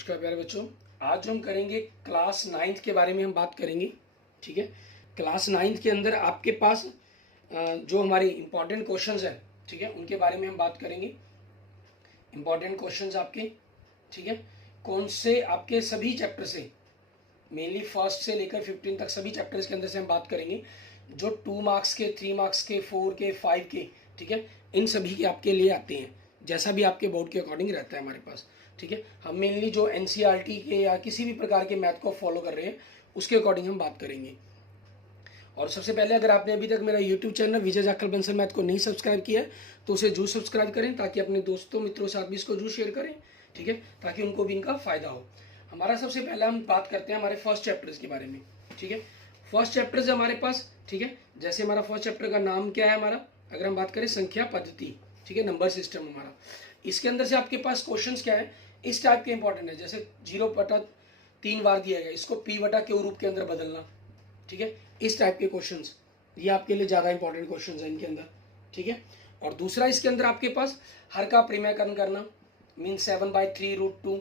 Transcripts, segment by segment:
नमस्कार प्यारे बच्चों। आज हम करेंगे क्लास नाइन्थ के बारे में हम बात करेंगे। ठीक है, क्लास नाइन्थ के अंदर आपके पास जो हमारे इम्पॉर्टेंट क्वेश्चंस हैं, ठीक है, उनके बारे में हम बात करेंगे। इम्पॉर्टेंट क्वेश्चंस आपके, ठीक है, कौन से आपके सभी चैप्टर से, मेनली फर्स्ट से लेकर 15 तक सभी चैप्टर्स के अंदर से हम बात करेंगे। जो 2 मार्क्स के, 3 मार्क्स के, 4 के, 5 के, ठीक है, इन सभी के आपके लिए आते हैं, जैसा भी आपके बोर्ड के अकॉर्डिंग रहता है हमारे पास। ठीक है, हम मेनली जो एनसीईआरटी के या किसी भी प्रकार के मैथ को फॉलो कर रहे हैं उसके अकॉर्डिंग हम बात करेंगे। और सबसे पहले अगर आपने अभी तक मेरा यूट्यूब चैनल विजय जाखल बंसल मैथ को नहीं सब्सक्राइब किया है तो उसे जरूर सब्सक्राइब करें, ताकि अपने दोस्तों मित्रों के साथ भी इसको जरूर शेयर करें। ठीक है, ताकि उनको भी इनका फायदा हो। हमारा सबसे पहले हम बात करते हैं हमारे फर्स्ट चैप्टर्स के बारे में। ठीक है, फर्स्ट चैप्टर है हमारे पास। ठीक है, जैसे हमारा फर्स्ट चैप्टर का नाम क्या है हमारा, अगर हम बात करें संख्या पद्धति, ठीक है, नंबर सिस्टम हमारा। इसके अंदर से आपके पास क्वेश्चंस क्या है, इस टाइप के इंपॉर्टेंट है। जैसे 0/3 बार दिया गया, इसको p/q रूप के अंदर बदलना। ठीक है, इस टाइप के क्वेश्चंस ये आपके लिए ज्यादा इंपॉर्टेंट क्वेश्चंस है इनके अंदर। ठीक है, और दूसरा इसके अंदर आपके पास हर का परिमेयकरण करना, मीन 7/3√2।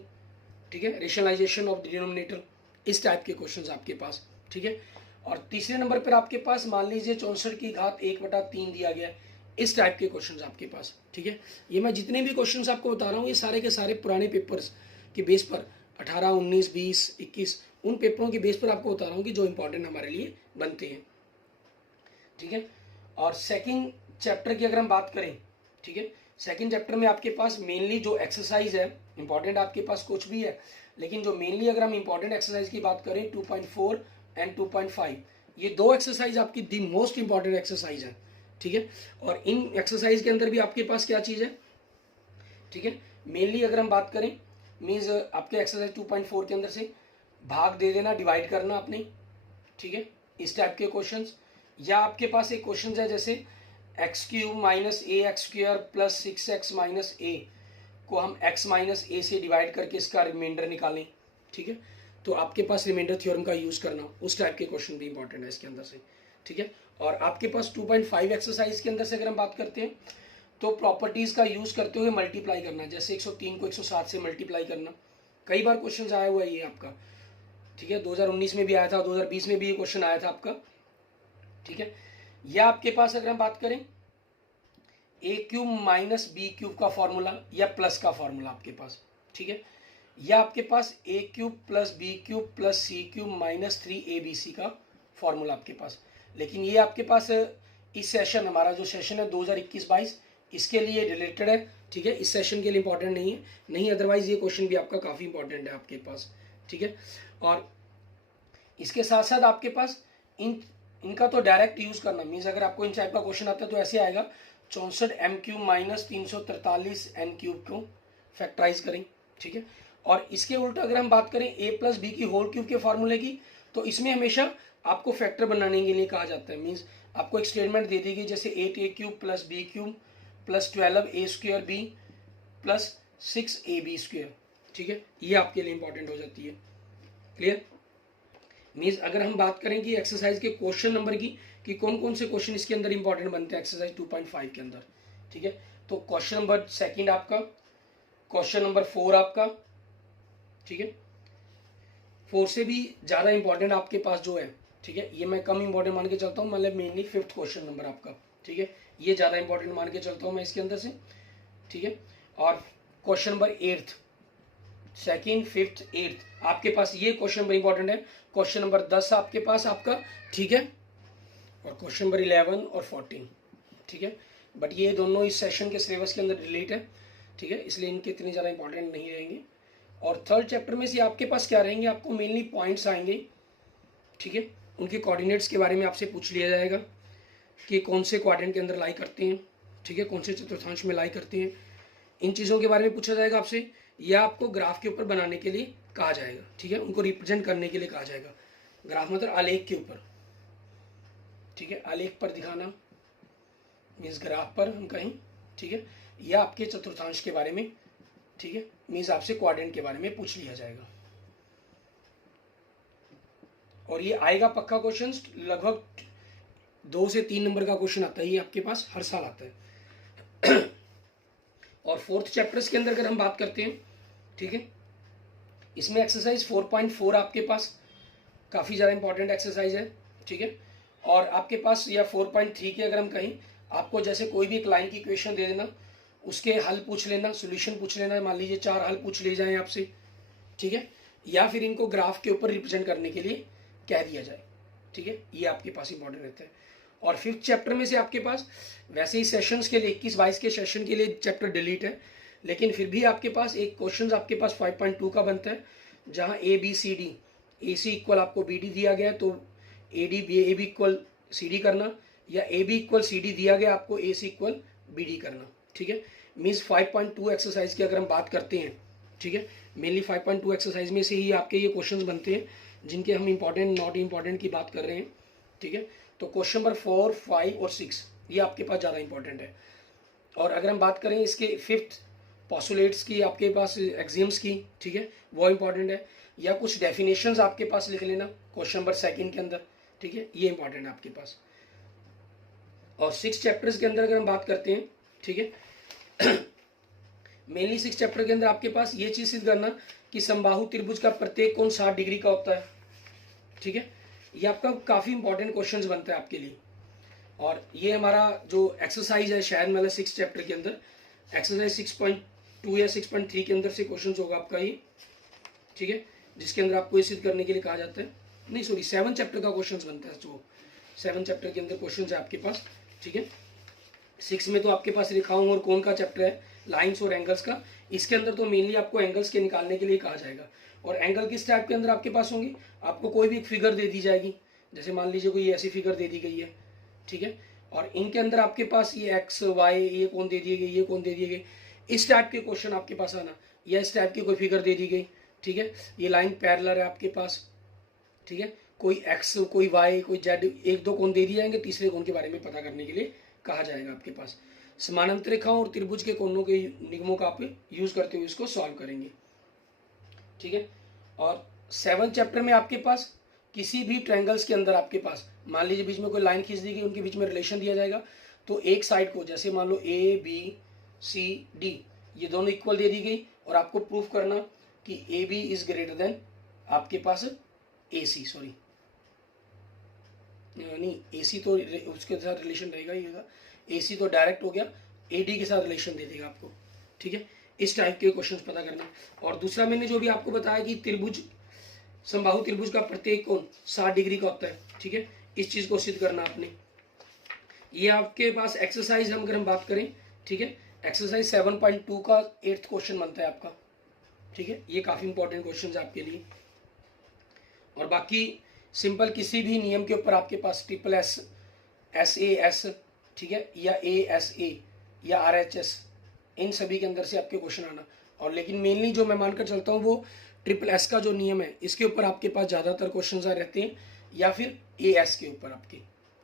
ठीक है, रेशनलाइजेशन ऑफ डिनोमिनेटर, इस टाइप के क्वेश्चंस आपके पास। ठीक है, और तीसरे नंबर पर आपके पास मान लीजिए 64 की घात 1/3 दिया गया, इस टाइप के क्वेश्चंस आपके पास। ठीक है, ये मैं जितने भी क्वेश्चंस आपको बता रहा हूँ ये सारे के सारे पुराने पेपर्स के बेस पर 18, 19, 20, 21 उन पेपरों के बेस पर आपको बता रहा हूँ कि जो इंपॉर्टेंट हमारे लिए बनते हैं। ठीक है, और सेकंड चैप्टर की अगर हम बात करें, ठीक है, सेकंड चैप्टर में आपके पास मेनली जो एक्सरसाइज है, इंपॉर्टेंट आपके पास कुछ भी है, लेकिन जो मेनली अगर हम इंपॉर्टेंट एक्सरसाइज की बात करें 2.4 एंड 2.5, ये दो एक्सरसाइज आपकी दी मोस्ट इंपॉर्टेंट एक्सरसाइज है। ठीक है, और इन एक्सरसाइज के अंदर भी आपके पास क्या चीज है, ठीक है, मेनली अगर हम बात करें मीन्स आपके एक्सरसाइज 2.4 के अंदर से भाग दे देना, डिवाइड करना अपने। ठीक है, इस टाइप के क्वेश्चंस, या आपके पास एक क्वेश्चन है जैसे x³ minus ax² plus 6x minus a को हम x माइनस a से डिवाइड करके इसका रिमाइंडर निकालें। ठीक है, तो आपके पास रिमाइंडर थ्योरम का यूज करना, उस टाइप के क्वेश्चन भी इंपॉर्टेंट है इसके अंदर से। ठीक है, और आपके पास 2.5 एक्सरसाइज के अंदर से अगर हम बात करते हैं तो प्रॉपर्टीज का यूज करते हुए मल्टीप्लाई करना, जैसे 103 को 107 से मल्टीप्लाई करना। कई बार क्वेश्चन आया हुआ है ये आपका। ठीक है, 2019 में भी आया था, 2020 में भी ये क्वेश्चन आया था आपका। ठीक है, या आपके पास अगर हम बात करें a³ माइनस b³ का फॉर्मूला या प्लस का फॉर्मूला आपके पास। ठीक है, या आपके पास a³ plus b³ plus c³ minus 3abc का फॉर्मूला आपके पास। लेकिन ये आपके पास इस सेशन, हमारा जो सेशन है 2021-22 इसके लिए रिलेटेड है। ठीक है, इस सेशन के लिए इंपॉर्टेंट नहीं है, नहीं अदरवाइज ये क्वेश्चन भी आपका काफी इंपॉर्टेंट है आपके पास। ठीक है, और इसके साथ साथ आपके पास इनका तो डायरेक्ट यूज करना, मीन्स अगर आपको इन टाइप का क्वेश्चन आता है तो ऐसे आएगा 64 m³ माइनस 343 n³ को फैक्टराइज करें। ठीक है, और इसके उल्टा अगर हम बात करें a प्लस बी की होल क्यूब के फॉर्मूले की, तो इसमें हमेशा आपको फैक्टर बनाने के लिए कहा जाता है। मीन्स आपको एक स्टेटमेंट दे दी गई जैसे 8a³ plus b³ plus 12a² b plus 6ab²। ठीक है, ये आपके लिए इंपॉर्टेंट हो जाती है। क्लियर? मीन्स अगर हम बात करें कि एक्सरसाइज के क्वेश्चन नंबर की, कि कौन कौन से क्वेश्चन इसके अंदर इंपॉर्टेंट बनते हैं एक्सरसाइज 2.5 के अंदर। ठीक है, तो क्वेश्चन नंबर सेकंड आपका, क्वेश्चन नंबर 4 आपका। ठीक है, 4 से भी ज्यादा इंपॉर्टेंट आपके पास जो है, ठीक है, ये मैं कम इंपॉर्टेंट मान के चलता हूँ, मतलब मेनली 5th क्वेश्चन नंबर आपका। ठीक है, ये ज्यादा इंपॉर्टेंट मान के चलता हूँ मैं इसके अंदर से। ठीक है, और question number 8th, second, 5th, 8th आपके पास ये क्वेश्चन नंबर इंपॉर्टेंट है। क्वेश्चन नंबर 10 आपके पास आपका। ठीक है, और क्वेश्चन नंबर 11 और 14। ठीक है, बट ये दोनों इस सेशन के सिलेबस के अंदर रिलेट है। ठीक है, इसलिए इनके इतने ज़्यादा इंपॉर्टेंट नहीं रहेंगे। और थर्ड चैप्टर में से आपके पास क्या रहेंगे, आपको मेनली पॉइंट्स आएंगे। ठीक है, उनके कोऑर्डिनेट्स के बारे में आपसे पूछ लिया जाएगा कि कौन से क्वाड्रेंट के अंदर लाई करते हैं। ठीक है, कौन से चतुर्थांश में लाई करते हैं, इन चीज़ों के बारे में पूछा जाएगा आपसे, या आपको ग्राफ के ऊपर बनाने के लिए कहा जाएगा। ठीक है, उनको रिप्रेजेंट करने के लिए कहा जाएगा। ग्राफ मतलब आलेख के ऊपर। ठीक है, आलेख पर दिखाना मीन्स ग्राफ पर हम कहीं। ठीक है, या आपके चतुर्थांश के बारे में। ठीक है, मीन्स आपसे क्वाड्रेंट के बारे में पूछ लिया जाएगा। और ये आएगा पक्का क्वेश्चन, लगभग 2 से 3 नंबर का क्वेश्चन आता है, ये आपके पास हर साल आता है। और 4th चैप्टर्स के अंदर अगर हम बात करते हैं, ठीक है, इसमें एक्सरसाइज 4.4 आपके पास काफ़ी ज़्यादा इंपॉर्टेंट एक्सरसाइज है, ठीक है। और आपके पास या 4.3 के अगर हम कहीं, आपको जैसे कोई भी एक लाइन की इक्वेशन दे देना, उसके हल पूछ लेना, सोल्यूशन पूछ लेना, मान लीजिए 4 हल पूछ लिए जाएँ आपसे, ठीक है, या फिर इनको ग्राफ के ऊपर रिप्रेजेंट करने के लिए कह दिया जाए, ठीक है, ये आपके पास इंपॉर्टेंट रहता है। और 5th चैप्टर में से आपके पास वैसे ही सेशंस के लिए 21-22 के सेशन के लिए चैप्टर डिलीट है, लेकिन फिर भी आपके पास एक क्वेश्चन आपके पास 5.2 का बनता है, जहाँ ABCD, AC इक्वल आपको BD दिया गया है तो AB इक्वल CD करना, या AB इक्वल CD दिया गया आपको AC इक्वल BD करना, ठीक है। मीन्स 5.2 एक्सरसाइज की अगर हम बात करते हैं, ठीक है, मेनली 5.2 एक्सरसाइज में से ही आपके ये क्वेश्चंस बनते हैं जिनके हम इंपॉर्टेंट नॉट इंपॉर्टेंट की बात कर रहे हैं, ठीक है। तो क्वेश्चन नंबर 4, 5 और 6 ये आपके पास ज़्यादा इंपॉर्टेंट है। और अगर हम बात करें इसके 5th पोस्टुलेट्स की, आपके पास एक्सियम्स की, ठीक है, वो इंपॉर्टेंट है, या कुछ डेफिनेशंस आपके पास लिख लेना क्वेश्चन नंबर 2 के अंदर, ठीक है, ये इंपॉर्टेंट है आपके पास। और 6 चैप्टर्स के अंदर अगर हम बात करते हैं, ठीक है, मेनली 6 चैप्टर के अंदर आपके पास ये चीज़ सिद्ध करना कि समबाहु त्रिभुज का प्रत्येक कोण 60 डिग्री का होता है, ठीक है, ये आपका काफ़ी इंपॉर्टेंट क्वेश्चंस बनता है आपके लिए। और ये हमारा जो एक्सरसाइज है शायद मतलब 6 चैप्टर के अंदर एक्सरसाइज 6.2 या 6.3 के अंदर से क्वेश्चन होगा आपका ये, ठीक है, जिसके अंदर आपको ये सिद्ध करने के लिए कहा जाता है, नहीं सॉरी 7 चैप्टर का क्वेश्चन बनता है, जो 7 चैप्टर के अंदर क्वेश्चन है आपके पास, ठीक है। 6 में तो आपके पास रेखाओं और कोण का चैप्टर है, लाइन्स और एंगल्स का, इसके अंदर तो मेनली आपको एंगल्स के निकालने के लिए कहा जाएगा। और एंगल किस टाइप के अंदर आपके पास होंगे, आपको कोई भी एक फिगर दे दी जाएगी, जैसे मान लीजिए कोई ऐसी फिगर दे दी गई है, ठीक है, और इनके अंदर आपके पास ये एक्स वाई ये कौन दे दिए गए, ये कौन दे दिए गए, इस टाइप के क्वेश्चन आपके पास आना, या इस टाइप की कोई फिगर दे दी गई, ठीक है, ये लाइन पैरेलल है आपके पास, ठीक है, कोई एक्स कोई वाई कोई जेड, एक दो कोण दे दिए जाएंगे, तीसरे कोण के बारे में पता करने के लिए कहा जाएगा आपके पास। समानांतर रेखाओं और त्रिभुज के कोणों के नियमों का आप यूज करते हुए इसको सॉल्व करेंगे, ठीक है। और 7 चैप्टर में आपके पास किसी भी ट्रायंगल्स के अंदर आपके पास मान लीजिए बीच में कोई लाइन खींच दी गई, उनके बीच में रिलेशन दिया जाएगा, तो एक साइड को जैसे मान लो ABCD ये दोनों इक्वल दे दी गई, और आपको प्रूफ करना कि AB इज ग्रेटर देन आपके पास AC, सॉरी नहीं AC तो उसके साथ रिलेशन रहेगा ही होगा, AC तो डायरेक्ट हो गया, AD के साथ रिलेशन दे देगा आपको, ठीक है, इस टाइप के क्वेश्चंस पता करना। और दूसरा मैंने जो भी आपको बताया कि त्रिभुज समबाहु त्रिभुज का प्रत्येक कोण 60 डिग्री का होता है, ठीक है, इस चीज को सिद्ध करना आपने। ये आपके पास एक्सरसाइज हम अगर हम बात करें, ठीक है, एक्सरसाइज 7.2 का 8th क्वेश्चन बनता है आपका, ठीक है, ये काफी इंपॉर्टेंट क्वेश्चन है आपके लिए। और बाकी सिंपल किसी भी नियम के ऊपर आपके पास SSS SAS, ठीक है, या ASA या RHS, इन सभी के अंदर से आपके क्वेश्चन आना। और लेकिन मेनली जो मैं मानकर चलता हूँ वो SSS का जो नियम है इसके ऊपर आपके पास ज़्यादातर क्वेश्चन रहते हैं, या फिर AS के ऊपर आपके,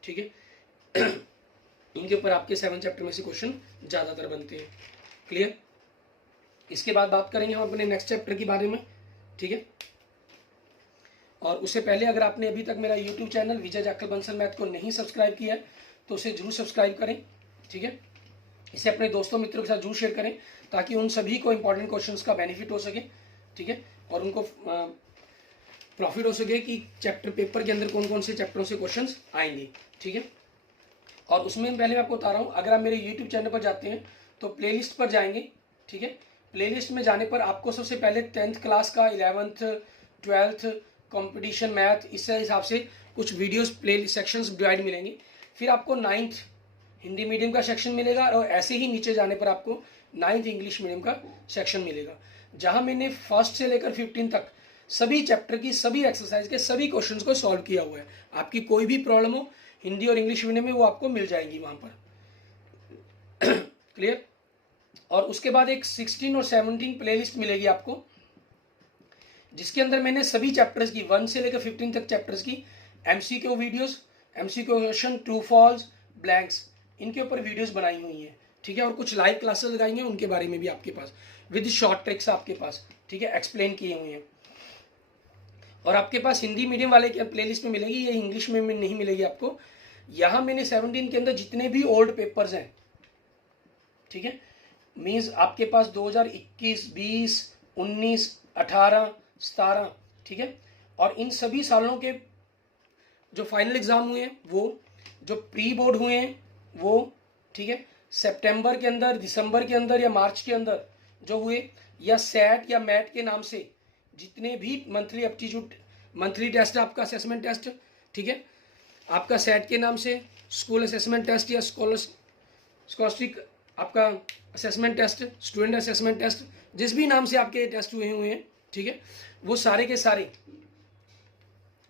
ठीक है, इनके ऊपर आपके 7 चैप्टर में से क्वेश्चन ज़्यादातर बनते हैं। क्लियर। इसके बाद बात करेंगे हम अपने नेक्स्ट चैप्टर के बारे में, ठीक है। और उससे पहले अगर आपने अभी तक मेरा यूट्यूब चैनल विजय जाखल बंसल मैथ को नहीं सब्सक्राइब किया है तो उसे जरूर सब्सक्राइब करें, ठीक है, इसे अपने दोस्तों मित्रों के साथ जरूर शेयर करें ताकि उन सभी को इंपॉर्टेंट क्वेश्चंस का बेनिफिट हो सके, ठीक है, और उनको प्रॉफिट हो सके कि चैप्टर पेपर के अंदर कौन कौन से चैप्टरों से क्वेश्चंस आएंगे, ठीक है। और उसमें पहले मैं आपको बता रहा हूँ, अगर आप मेरे यूट्यूब चैनल पर जाते हैं तो प्लेलिस्ट पर जाएंगे, ठीक है, प्लेलिस्ट में जाने पर आपको सबसे पहले 10th क्लास का 11th 12th कंपटीशन मैथ इस हिसाब से कुछ वीडियोस प्ले सेक्शंस डिवाइड मिलेंगे। फिर आपको 9th हिंदी मीडियम का सेक्शन मिलेगा, और ऐसे ही नीचे जाने पर आपको 9th इंग्लिश मीडियम का सेक्शन मिलेगा, जहां मैंने 1st से लेकर 15 तक सभी चैप्टर की सभी एक्सरसाइज के सभी क्वेश्चंस को सॉल्व किया हुआ है। आपकी कोई भी प्रॉब्लम हो हिंदी और इंग्लिश मीडियम में वो आपको मिल जाएंगी वहां पर। क्लियर। और उसके बाद एक 16 और 17 प्लेलिस्ट मिलेगी आपको, जिसके अंदर मैंने सभी चैप्टर्स की 1 से लेकर 15 तक चैप्टर्स की MCQ videos, MCQ question, true false, blanks, इनके ऊपर वीडियोस बनाई हुई हैं, ठीक है, और कुछ लाइव क्लासेस लगाई हैं उनके बारे में भी आपके पास विद शॉर्ट ट्रिक्स आपके पास, ठीक है, एक्सप्लेन किए हुए हैं। और आपके पास हिंदी मीडियम वाले की प्लेलिस्ट में मिलेगी, ये इंग्लिश में नहीं मिलेगी आपको। यहाँ मैंने 17 के अंदर जितने भी ओल्ड पेपर्स हैं, ठीक है, मीन्स आपके पास 2021, 20, 19, 18, 17, ठीक है। और इन सभी सालों के जो फाइनल एग्जाम हुए हैं वो, जो प्री बोर्ड हुए हैं वो, ठीक है, सितंबर के अंदर, दिसंबर के अंदर या मार्च के अंदर जो हुए, या सेट या मैट के नाम से जितने भी मंथली एप्टीट्यूड, मंथली टेस्ट आपका असेसमेंट टेस्ट, ठीक है, आपका सेट के नाम से स्कूल असेसमेंट टेस्ट या स्कॉलस्टिक आपका assessment test, student assessment test, जिस भी नाम से आपके टेस्ट हुए हैं, ठीक है, वो सारे के सारे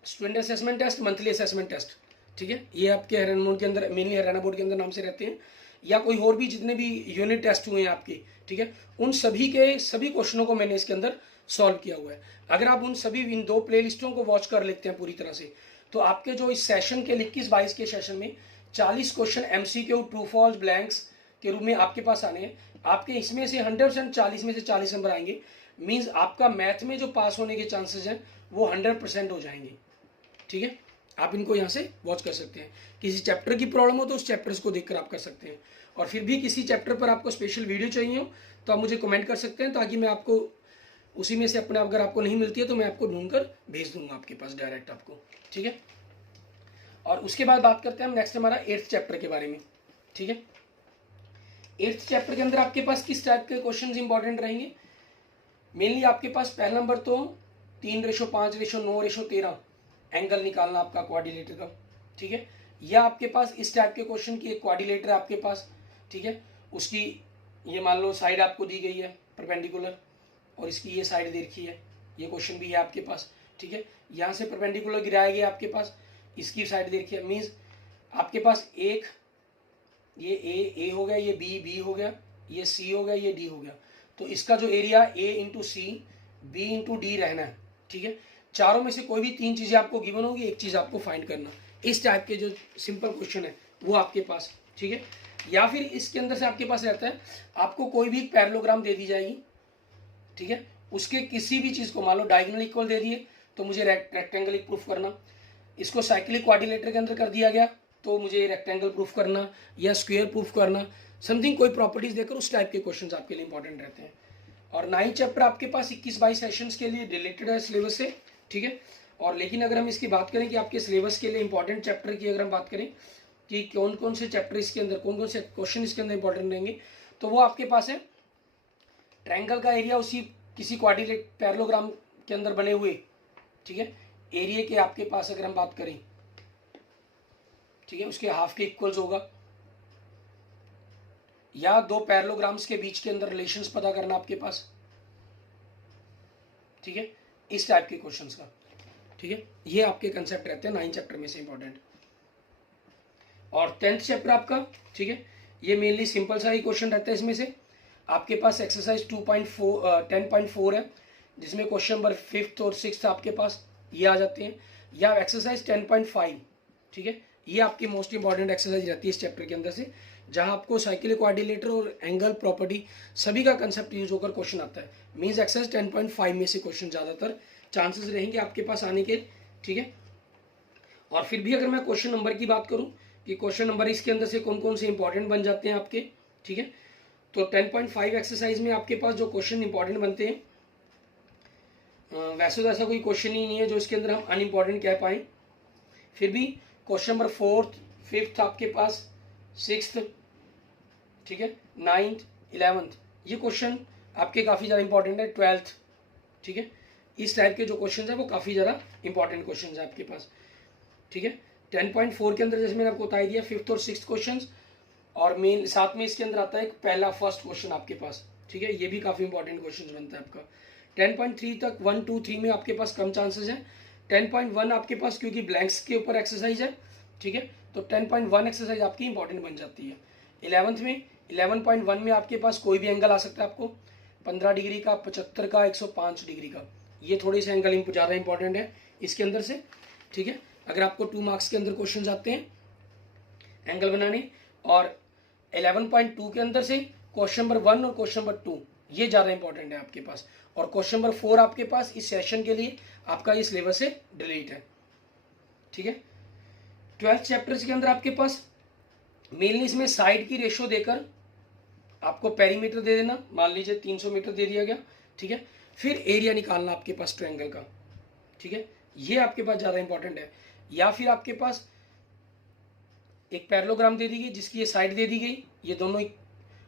student assessment test, monthly assessment test, ठीक है, ये आपके हरियाणा बोर्ड के अंदर, मेनली हरियाणा बोर्ड के अंदर नाम से रहते हैं, या कोई और भी जितने भी यूनिट टेस्ट हुए हैं आपके, ठीक है, उन सभी के सभी क्वेश्चनों को मैंने इसके अंदर सॉल्व किया हुआ है। अगर आप उन सभी इन 2 प्लेलिस्टों को वॉच कर लेते हैं पूरी तरह से, तो आपके जो इस सेशन के 21-22 के सेशन में 40 question MCQ, true false, blanks के रूप में आपके पास आने हैं। आपके इसमें से 100% 40 में से 40 नंबर आएंगे, मीन्स आपका मैथ में जो पास होने के चांसेस हैं वो 100% हो जाएंगे, ठीक है। आप इनको यहाँ से वॉच कर सकते हैं। किसी चैप्टर की प्रॉब्लम हो तो उस चैप्टर्स को देखकर आप कर सकते हैं, और फिर भी किसी चैप्टर पर आपको स्पेशल वीडियो चाहिए हो तो आप मुझे कमेंट कर सकते हैं, ताकि मैं आपको उसी में से अपने, अगर आपको नहीं मिलती है तो मैं आपको ढूंढ कर भेज दूंगा आपके पास डायरेक्ट आपको, ठीक है। और उसके बाद बात करते हैं हम नेक्स्ट हमारा 8th चैप्टर के बारे में, ठीक है। 8th चैप्टर के अंदर आपके पास किस टाइप के क्वेश्चन इंपॉर्टेंट रहेंगे? मेनली आपके पास पहला नंबर तो 3:5:9:13 एंगल निकालना आपका क्वाड्रिलेटर का, ठीक है। या आपके पास इस टाइप के क्वेश्चन की एक क्वाड्रिलेटर आपके पास, ठीक है, उसकी ये मान लो साइड आपको दी गई है परपेंडिकुलर, और इसकी ये साइड दे रखी है, ये क्वेश्चन भी है आपके पास, ठीक है। यहाँ से परपेंडिकुलर गिराया गया आपके पास, इसकी साइड दे रखी है, मीन्स आपके पास एक ये ए हो गया, ये बी हो गया, ये सी हो गया, ये डी हो गया, तो इसका जो area A into C B into D रहना है, ठीक है। चारों में से कोई भी 3 चीजें आपको गिवन होगी, एक चीज आपको फाइंड करना। इस टाइप के जो सिंपल क्वेश्चन है वो आपके पास, ठीक है। या फिर इसके अंदर से आपके पास रहता है, आपको कोई भी पैरेललोग्राम दे दी जाएगी, ठीक है, उसके किसी भी चीज को, मान लो डायगोनल इक्वल दे दिए तो मुझे रेक्टेंगल प्रूफ करना, इसको साइक्लिक क्वाड्रिलेटर के अंदर कर दिया गया तो मुझे रेक्टेंगल प्रूफ करना या स्क्वायर प्रूफ करना, समथिंग कोई प्रॉपर्टीज देकर उस टाइप के क्वेश्चंस आपके लिए इंपॉर्टेंट रहते हैं। और 9 चैप्टर आपके पास 21-22 सेशंस के लिए रिलेटेड है सिलेबस से, ठीक है। और लेकिन अगर हम इसकी बात करें कि आपके सिलेबस के लिए इंपॉर्टेंट चैप्टर की अगर हम बात करें कि कौन कौन से चैप्टर इसके अंदर, कौन कौन से क्वेश्चन इसके अंदर इंपॉर्टेंट रहेंगे, तो वो आपके पास है ट्रायंगल का एरिया उसी किसी क्वाड्रिलेट पैरेललोग्राम के अंदर बने हुए, ठीक है, एरिया के आपके पास अगर हम बात करें, ठीक है, उसके हाफ के इक्वल्स होगा, या 2 पैरेललोग्राम्स के बीच के अंदर रिलेशंस पता करना आपके पास, ठीक है, इस टाइप के क्वेश्चंस का, ठीक है। ये आपके कंसेप्ट रहते हैं 9 चैप्टर में से इंपॉर्टेंट। और 10th चैप्टर आपका, ठीक है, ये मेनली सिंपल सा ही क्वेश्चन रहता है। इसमें से आपके पास एक्सरसाइज 10.4 है, जिसमें क्वेश्चन नंबर 5th और 6th आपके पास ये आ जाते हैं, या एक्सरसाइज 10.5, ठीक है, ये आपकी मोस्ट इंपॉर्टेंट एक्सरसाइज रहती है इस चैप्टर के अंदर से, जहां आपको साइक्लिक क्वाड्रिलेटर और एंगल प्रॉपर्टी सभी का कंसेप्ट यूज होकर क्वेश्चन आता है। मींस एक्सरसाइज 10.5 में से क्वेश्चन ज्यादातर चांसेस रहेंगे आपके पास आने के, ठीक है। और फिर भी अगर मैं क्वेश्चन नंबर की बात करूं कि क्वेश्चन नंबर इसके अंदर से कौन कौन से इंपॉर्टेंट बन जाते हैं आपके, ठीक है, तो 10.5 एक्सरसाइज में आपके पास जो क्वेश्चन इंपॉर्टेंट बनते हैं, वैसे तो ऐसा कोई क्वेश्चन ही नहीं है जो इसके अंदर हम अनइम्पॉर्टेंट कह पाए, फिर भी क्वेश्चन नंबर 4th, 5th आपके पास, 6th, ठीक है, 9th, 11th, ये क्वेश्चन आपके काफ़ी ज़्यादा इंपॉर्टेंट है, 12th, ठीक है, इस टाइप के जो क्वेश्चन है वो काफ़ी ज़्यादा इंपॉर्टेंट क्वेश्चन है आपके पास, ठीक है। 10.4 के अंदर जैसे मैंने आपको बता दिया 5th और 6th क्वेश्चन, और मेन साथ में इसके अंदर आता है पहला फर्स्ट क्वेश्चन आपके पास, ठीक है, ये भी काफ़ी इंपॉर्टेंट क्वेश्चन बनता है आपका। 10.3 तक 1, 2, 3 में आपके पास कम चांसेस हैं। 10.1 आपके पास क्योंकि ब्लैंक्स के ऊपर एक्सरसाइज है, ठीक है, तो 10.1 एक्सरसाइज आपकी इंपॉर्टेंट बन जाती है। 11th में 11.1 में आपके पास कोई भी एंगल आ सकता है आपको, 15 डिग्री का, 75 का, 105 डिग्री का, ये थोड़े से एंगल ज़्यादा इंपॉर्टेंट है इसके अंदर से, ठीक है। अगर आपको 2 मार्क्स के अंदर क्वेश्चन आते हैं एंगल बनाने, और 11.2 के अंदर से क्वेश्चन नंबर 1 और क्वेश्चन नंबर 2 ये ज़्यादा इंपॉर्टेंट है आपके पास, और क्वेश्चन नंबर 4 आपके पास इस सेशन के लिए आपका ये सिलेबस से डिलीट है, ठीक है। 12th चैप्टर्स के अंदर आपके पास मेनली इसमें साइड की रेशो देकर आपको पेरीमीटर दे देना, मान लीजिए 300 मीटर दे दिया गया, ठीक है, फिर एरिया निकालना आपके पास ट्रायंगल का, ठीक है, ये आपके पास ज़्यादा इंपॉर्टेंट है। या फिर आपके पास एक पैरेललोग्राम दे दी गई जिसकी ये साइड दे दी गई, ये दोनों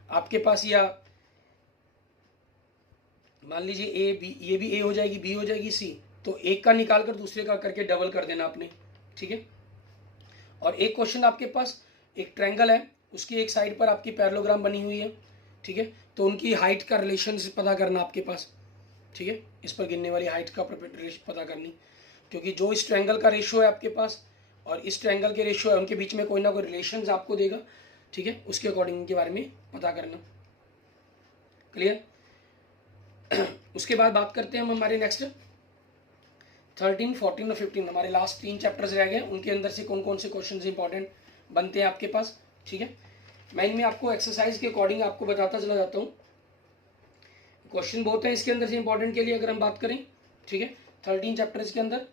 आपके पास, या मान लीजिए ए बी, ये भी ए हो जाएगी, बी हो जाएगी, सी, तो एक का निकाल कर दूसरे का करके डबल कर देना आपने, ठीक है। और एक क्वेश्चन आपके पास एक ट्रायंगल है, उसकी एक साइड पर आपकी पैरेललोग्राम बनी हुई है, ठीक है, तो उनकी हाइट का रिलेशन पता करना आपके पास, ठीक है, इस पर गिनने वाली हाइट का रिलेशन पता करनी, क्योंकि जो इस ट्रायंगल का रेशियो है आपके पास और इस ट्रायंगल के रेशियो है, उनके बीच में कोई ना कोई रिलेशन आपको देगा, ठीक है, उसके अकॉर्डिंग के बारे में पता करना। क्लियर? उसके बाद बात करते हैं हम हमारे नेक्स्ट 13, 14 और 15, हमारे लास्ट 3 चैप्टर्स रह गए, उनके अंदर से कौन कौन से क्वेश्चंस इंपॉर्टेंट बनते हैं आपके पास, ठीक है। मैं इनमें आपको एक्सरसाइज के अकॉर्डिंग आपको बताता चला जाता हूँ। क्वेश्चन बहुत है इसके अंदर से इंपॉर्टेंट के लिए अगर हम बात करें, ठीक है, 13 चैप्टर्स के अंदर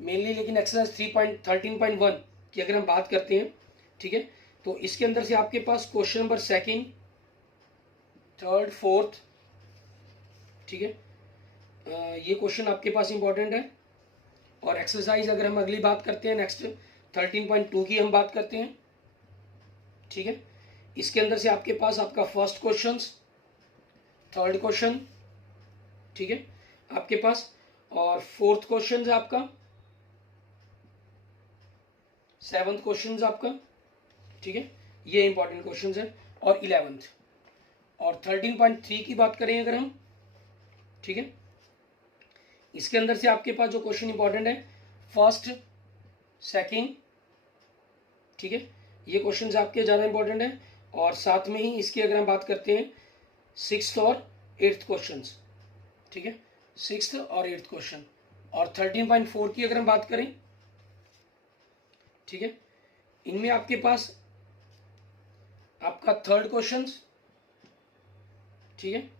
मेनली, लेकिन एक्सरसाइज 13.1 की अगर हम बात करते हैं, ठीक है, तो इसके अंदर से आपके पास क्वेश्चन नंबर 2, 3, 4, ठीक है, ये क्वेश्चन आपके पास इंपॉर्टेंट है। और एक्सरसाइज अगर हम अगली बात करते हैं नेक्स्ट 13.2 की हम बात करते हैं, ठीक है, इसके अंदर से आपके पास आपका फर्स्ट क्वेश्चन, थर्ड क्वेश्चन, ठीक है, आपके पास, और फोर्थ क्वेश्चन है आपका, 7th क्वेश्चन आपका, ठीक है, ये इंपॉर्टेंट क्वेश्चन है, और 11th। और 13.3 की बात करें अगर हम, ठीक है, इसके अंदर से आपके पास जो क्वेश्चन इंपॉर्टेंट है, फर्स्ट, सेकंड, ठीक है, ये क्वेश्चन आपके ज़्यादा इंपॉर्टेंट है। और साथ में ही इसकी अगर हम बात करते हैं 6th और 8th क्वेश्चन, ठीक है, 6th और 8th क्वेश्चन। और 13.4 की अगर हम बात करें, ठीक है, इनमें आपके पास आपका थर्ड क्वेश्चन, ठीक है,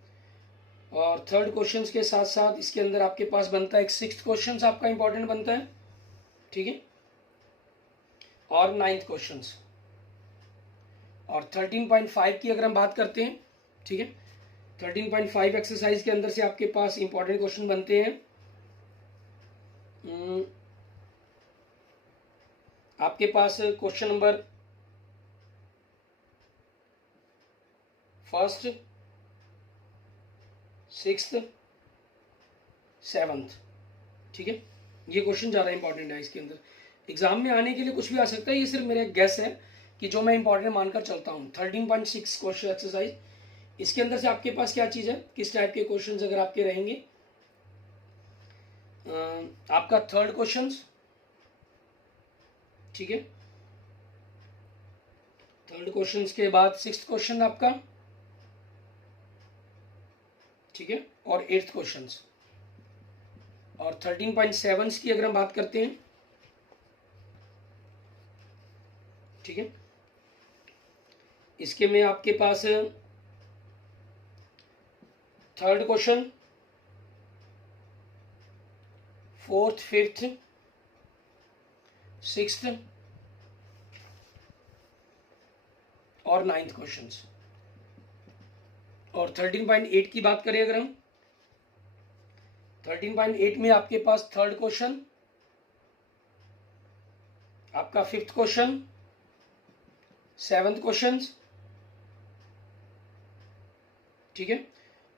और थर्ड क्वेश्चन के साथ साथ इसके अंदर आपके पास बनता है एक 6th क्वेश्चन आपका इंपॉर्टेंट बनता है, ठीक है, और 9th क्वेश्चन। और 13.5 की अगर हम बात करते हैं, ठीक है, 13.5 एक्सरसाइज के अंदर से आपके पास इंपॉर्टेंट क्वेश्चन बनते हैं, आपके पास question number first, 6th, 7th, ठीक है, ये क्वेश्चन ज़्यादा इंपॉर्टेंट है। इसके अंदर एग्जाम में आने के लिए कुछ भी आ सकता है, ये सिर्फ मेरा गैस है कि जो मैं इंपॉर्टेंट मानकर चलता हूँ। 13.6 क्वेश्चन एक्सरसाइज, इसके अंदर से आपके पास क्या चीज़ है, किस टाइप के क्वेश्चंस अगर आपके रहेंगे, आपका थर्ड क्वेश्चन, ठीक है, थर्ड क्वेश्चन के बाद 6th क्वेश्चन आपका, ठीक है, और 8th क्वेश्चन। और 13.7 की अगर हम बात करते हैं, ठीक है, इसके में आपके पास third question, 4th, 5th, 6th और 9th क्वेश्चन। और 13.8 की बात करें अगर हम, 13.8 में आपके पास थर्ड क्वेश्चन, आपका 5th क्वेश्चन, 7th क्वेश्चन, ठीक है,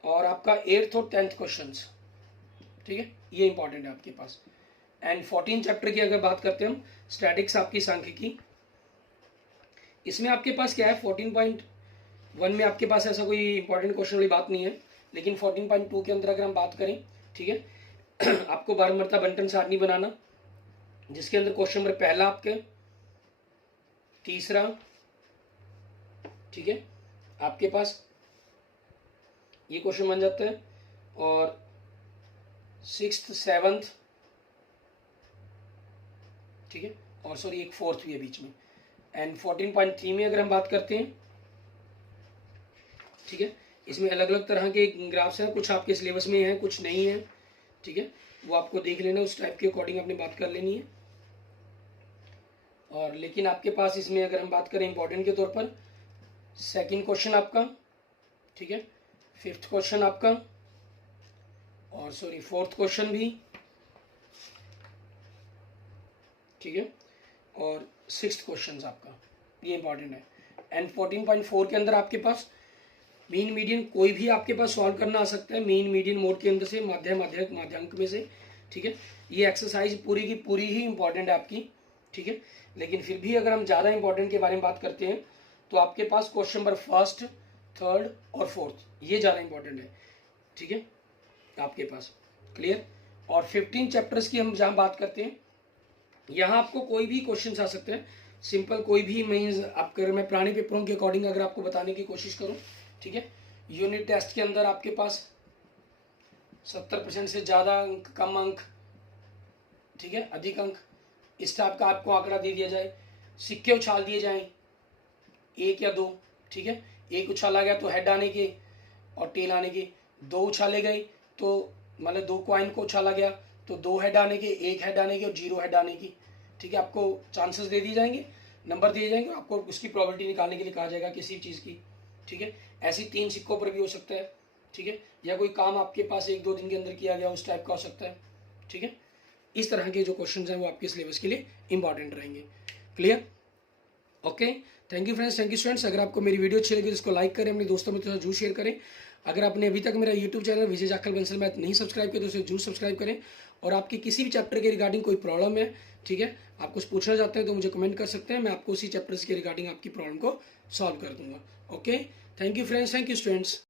और आपका 8th और 10th क्वेश्चन, ठीक है, ये इंपॉर्टेंट है आपके पास। एंड 14 चैप्टर की अगर बात करते हैं हम, स्टैटिक्स आपकी सांख्यिकी, इसमें आपके पास क्या है, 14.1 में आपके पास ऐसा कोई इंपॉर्टेंट क्वेश्चन वाली बात नहीं है, लेकिन 14.2 के अंदर अगर हम बात करें, ठीक है, आपको बारहमर्ता बंटन सारणी बनाना, जिसके अंदर क्वेश्चन नंबर पहला आपके, तीसरा, ठीक है, आपके पास ये क्वेश्चन बन जाता है, और 6th, 7th, ठीक है, और सॉरी एक 4th भी है बीच में। एंड 14.3 में अगर हम बात करते हैं, ठीक है, इसमें अलग अलग तरह के ग्राफ्स हैं, कुछ आपके सिलेबस में हैं, कुछ नहीं है, ठीक है, वो आपको देख लेना, उस टाइप के अकॉर्डिंग अपनी बात कर लेनी है। और लेकिन आपके पास इसमें अगर हम बात करें इंपॉर्टेंट के तौर पर, सेकंड क्वेश्चन आपका, ठीक है, 5th क्वेश्चन आपका, और सॉरी फोर्थ क्वेश्चन भी, ठीक है, और सिक्स्थ क्वेश्चन आपका ये इंपॉर्टेंट है। एंड 14.4 के अंदर आपके पास मीन मीडियन कोई भी आपके पास सॉल्व करना आ सकता है, मीन मीडियन मोड के अंदर से, माध्यांक में से, ठीक है। ये एक्सरसाइज पूरी की पूरी ही इंपॉर्टेंट है आपकी, ठीक है। लेकिन फिर भी अगर हम ज़्यादा इंपॉर्टेंट के बारे में बात करते हैं तो आपके पास क्वेश्चन नंबर फर्स्ट, थर्ड और फोर्थ ये ज़्यादा इंपॉर्टेंट है, ठीक है, आपके पास। क्लियर। और 15 चैप्टर्स की हम जहाँ बात करते हैं, यहाँ आपको कोई भी क्वेश्चन आ सकते हैं, सिंपल कोई भी मीन्स आप अगर मैं पुराने पेपरों के अकॉर्डिंग अगर आपको बताने की कोशिश करूँ, ठीक है। यूनिट टेस्ट के अंदर आपके पास 70% से ज़्यादा अंक, कम अंक, ठीक है, अधिक अंक, इस टाइप का आपको आंकड़ा दे दिया जाए। सिक्के उछाल दिए जाएं, 1 या 2, ठीक है। 1 उछाला गया तो हेड आने के और टेल आने के, 2 उछाले गए तो मतलब 2 कॉइन को उछाला गया तो 2 हेड आने के, 1 हेड आने के और 0 हेड आने की, ठीक है। आपको चांसेस दे दिए जाएंगे, नंबर दिए जाएंगे, आपको उसकी प्रोबेबिलिटी निकालने के लिए कहा जाएगा किसी चीज़ की, ठीक है। ऐसी 3 सिक्कों पर भी हो सकता है, ठीक है, या कोई काम आपके पास 1-2 दिन के अंदर किया गया उस टाइप का हो सकता है, ठीक है। इस तरह के जो क्वेश्चन हैं वो आपके सिलेबस के लिए इंपॉर्टेंट रहेंगे। Clear. Okay, thank you friends, thank you students. अगर आपको मेरी वीडियो अच्छी लगी तो इसको लाइक करें, अपने दोस्तों में जरूर शेयर करें। अगर आपने अभी तक मेरा यूट्यूब चैनल विजय जाखल बंसल मैथ नहीं सब्सक्राइब किया तो उसे जरूर सब्सक्राइब करें। और आपकी किसी भी चैप्टर के रिगार्डिंग कोई प्रॉब्लम है, ठीक है, आप कुछ पूछना चाहते हैं तो मुझे कमेंट कर सकते हैं, मैं आपको उसी चैप्टर्स के रिगार्डिंग आपकी प्रॉब्लम को सॉल्व कर दूंगा। Okay, thank you friends, thank you students.